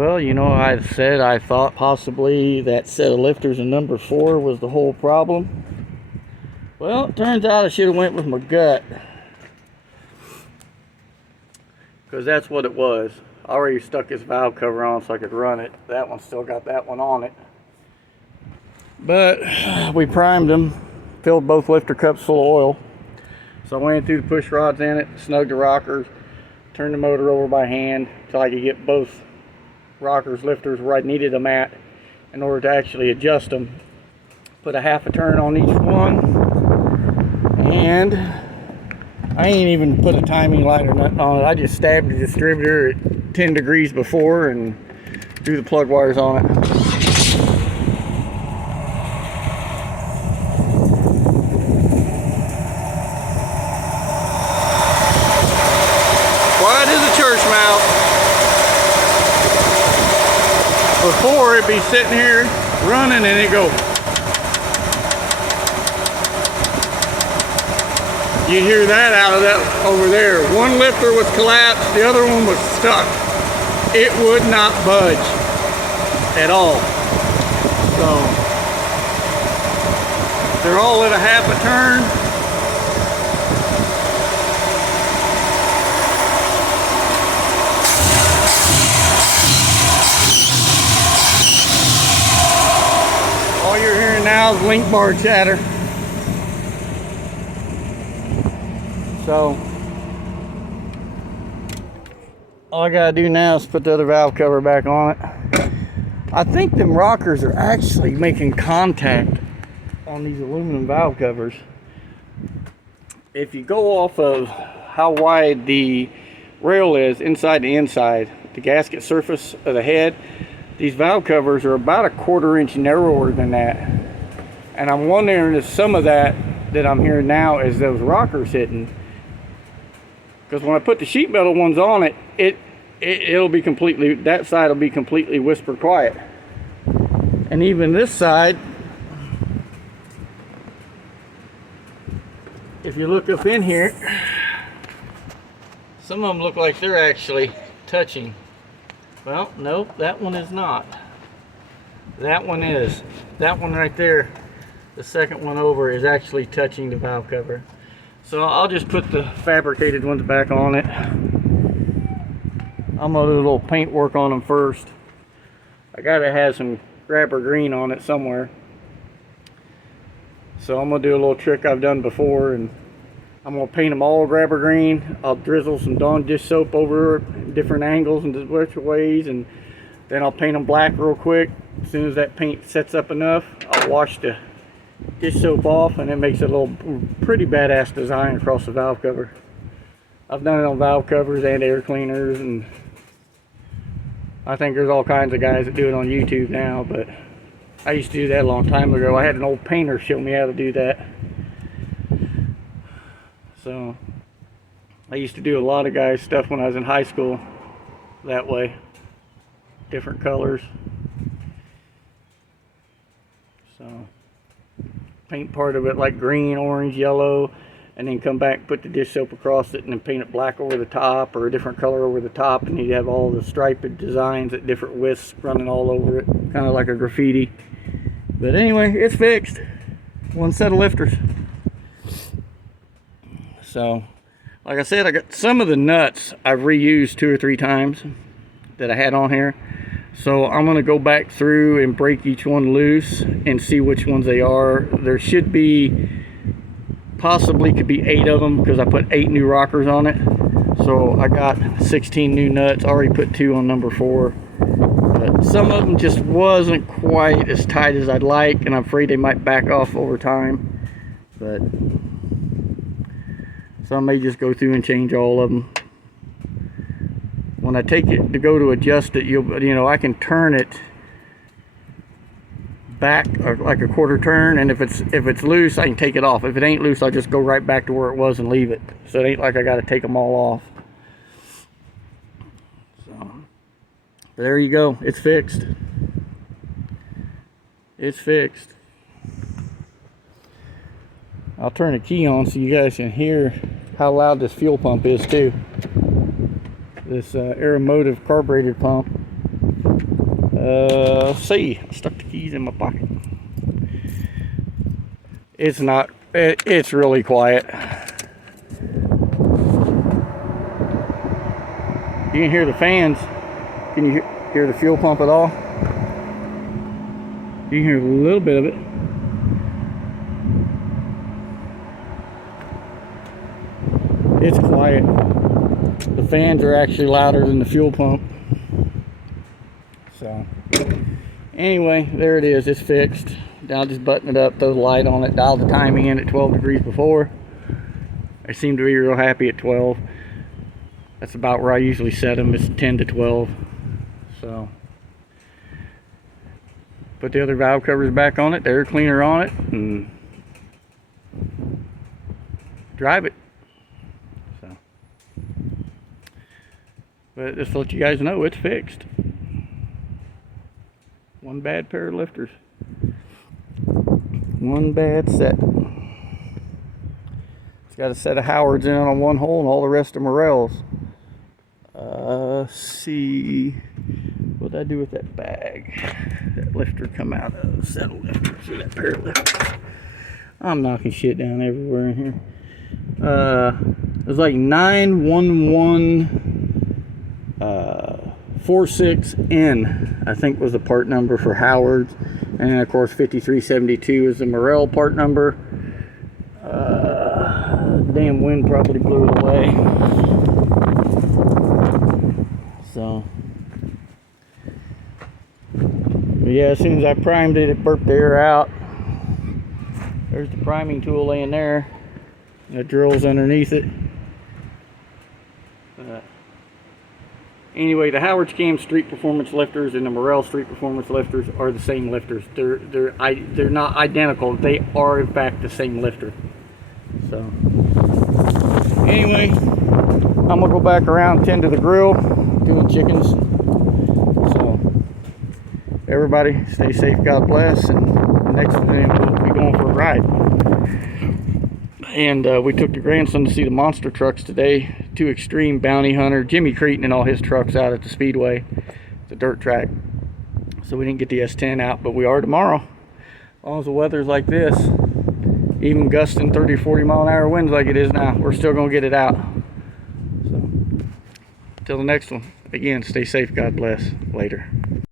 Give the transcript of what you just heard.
Well, you know, I said I thought possibly that set of lifters in number 4 was the whole problem. Well, it turns out I should have went with my gut, because that's what it was. I already stuck this valve cover on so I could run it. That one still got that one on it. But we primed them, filled both lifter cups full of oil. So I went through the push rods in it, snugged the rockers, turned the motor over by hand until I could get both rockers, lifters where I needed them at in order to actually adjust them. Put a half a turn on each one, and I ain't even put a timing light or nothing on it. I just stabbed the distributor at 10 degrees before and threw the plug wires on it. Quiet as a church mouse. Before it'd be sitting here running and it'd go. You hear that out of that over there. One lifter was collapsed, the other one was stuck. It would not budge at all. So they're all at a half a turn. All you're hearing now is link bar chatter. So all I gotta do now is put the other valve cover back on it. I think them rockers are actually making contact on these aluminum valve covers. If you go off of how wide the rail is inside to inside, the gasket surface of the head, these valve covers are about a 1/4 inch narrower than that. And I'm wondering if some of that I'm hearing now is those rockers hitting. Because when I put the sheet metal ones on it, it'll be completely, that side will be completely whisper quiet. And even this side, if you look up in here, some of them look like they're actually touching. Well, nope, that one is not. That one is. That one right there, the second one over, is actually touching the valve cover. So I'll just put the fabricated ones back on it. I'm gonna do a little paint work on them first. I gotta have some grabber green on it somewhere. So I'm gonna do a little trick I've done before, and I'm gonna paint them all grabber green. I'll drizzle some Dawn dish soap over it, different angles and different ways, and then I'll paint them black real quick. As soon as that paint sets up enough, I'll wash the dish soap off, and it makes a little pretty badass design across the valve cover. I've done it on valve covers and air cleaners, and I think there's all kinds of guys that do it on YouTube now, but I used to do that a long time ago. I had an old painter show me how to do that. So I used to do a lot of guys' stuff when I was in high school that way. Different colors. So paint part of it like green, orange, yellow, and then come back, put the dish soap across it, and then paint it black over the top, or a different color over the top, and you have all the striped designs at different widths running all over it, kind of like a graffiti. But anyway, it's fixed. One set of lifters. So like I said, I got some of the nuts I've reused 2 or 3 times that I had on here. So I'm going to go back through and break each one loose and see which ones they are. There should be, possibly could be 8 of them, because I put 8 new rockers on it. So I got 16 new nuts. I already put 2 on number 4. But some of them just wasn't quite as tight as I'd like, and I'm afraid they might back off over time. But so I may just go through and change all of them. When I take it to go to adjust it, you know, I can turn it back like a 1/4 turn, and if it's loose, I can take it off. If it ain't loose, I'll just go right back to where it was and leave it. So it ain't like I got to take them all off. So there you go. It's fixed. It's fixed. I'll turn the key on so you guys can hear how loud this fuel pump is too. This Aeromotive carburetor pump. Let's see. I stuck the keys in my pocket. It's not. It's really quiet. You can hear the fans. Can you hear the fuel pump at all? You can hear a little bit of it. It's quiet. The fans are actually louder than the fuel pump. So, anyway, there it is. It's fixed. Now just button it up, throw the light on it, dial the timing in at 12 degrees before. I seem to be real happy at 12. That's about where I usually set them. It's 10 to 12. So, put the other valve covers back on it, the air cleaner on it, and drive it. So, but just to let you guys know, it's fixed. One bad pair of lifters. One bad set. It's got a set of Howards in it on one hole, and all the rest are Morels. See, what did I do with that bag? That lifter come out of, set of lifters, or that pair of lifters. I'm knocking shit down everywhere in here. It was like 91146N, I think was the part number for Howard's. And then of course 5372 is the Morel part number. Damn wind probably blew it away. So, but yeah, as soon as I primed it, it burped the air out. There's the priming tool laying there. The drill's underneath it. Anyway, the Howard's Cam Street Performance lifters and the Morel Street Performance lifters are the same lifters. They're not identical. They are in fact the same lifter. So, anyway, I'm gonna go back around, tend to the grill, doing chickens. So, everybody stay safe, God bless, and next time we'll be going for a ride. And we took the grandson to see the monster trucks today. 2 Extreme, Bounty Hunter, Jimmy Cretin and all his trucks out at the Speedway, the dirt track. So we didn't get the S10 out, but we are tomorrow. As long as the weather's like this, even gusting 30 or 40 mile an hour winds like it is now, we're still gonna get it out. So, until the next one, again, stay safe, God bless. Later.